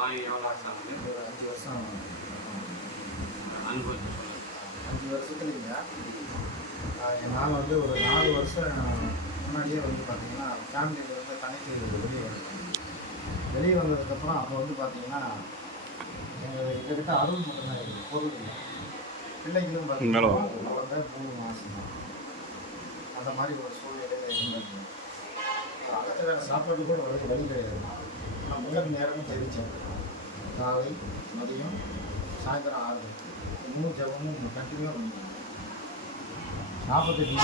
வாங்கி எவ்வளோ வருஷம் ஆகுது ஒரு அஞ்சு வருஷம் அனுபவத்தை சொல்லுங்கள் அஞ்சு வருஷத்துலைங்க நான் வந்து ஒரு நாலு வருஷம் முன்னாடியே வந்து பார்த்தீங்கன்னா ஃபேமிலியில் வந்து தனித்து வெளியே வந்தேன் வெளியே வந்ததுக்கப்புறம் அப்போ வந்து பார்த்தீங்கன்னா எங்கள் எங்ககிட்ட அருள் மட்டும்தான் இருக்குது பொருள் இல்லை பிள்ளைங்களும் பார்த்தீங்கன்னா மூணு மாதம் தான் அந்த மாதிரி ஒரு சூழ்நிலையில் இருந்தது. அகத்தில் வேறு சாப்பாடு கூட வழி வழி கிடையாது. நான் முதல் நேரமும் தெரிவித்தேன் காலை மதியம் சாயந்தரம் ஆறு. மூணு ஜபமும் கண்டினியூவாக பண்ணுவாங்க நாற்பத்தெட்டு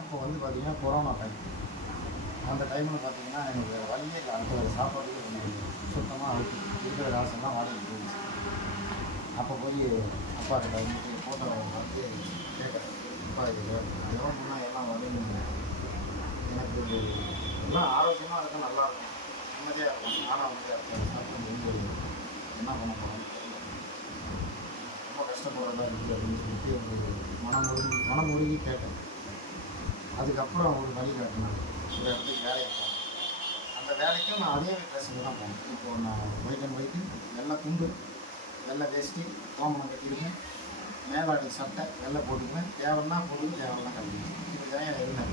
அப்போ வந்து பார்த்தீங்கன்னா கொரோனா டைம் அந்த டைமில் பார்த்தீங்கன்னா எனக்கு வேறு வழியே இல்லை. அடுத்த சாப்பாடு சுத்தமாக இருக்கிற காசெல்லாம் வாடகை போய் அப்பா கிட்ட வந்து ஃபோட்டோ பார்த்து கேட்குறேன் அப்பா இது எவ்வளோ முன்னா எல்லாம் வருவீங்க எனக்கு எல்லாம் ஆரோக்கியமாக இருக்கும் நல்லா இருக்கும். நிம்மதியாக இருக்கும். ஆனால் வந்து சாப்பிட்டு முடிஞ்சு என்ன பண்ண போகிறோம் ரொம்ப கஷ்டப்படுறதா இருக்குது அப்படின்னு சொல்லிட்டு ஒரு மனம் முருகி மனம் முருகி கேட்டேன். அதுக்கப்புறம் ஒரு வழி காட்டினேன் ஒரு இடத்துக்கு வேலைக்கு போனேன். அந்த வேலைக்கும் நான் அதே ட்ரெஸ்ஸுக்கு தான் போனேன். இப்போது நான் ஒயிட் அண்ட் ஒயிட்டு வெள்ளை துண்டு வெள்ளை வேஷ்டி கோமணம் கட்டியிருக்கேன் மேலாடி சட்டை வெள்ளை போட்டுக்குவேன் தேவைன்னா பொருள் தேவைன்னா கட்டிக்குவேன் இப்படி தான் இருந்தேன்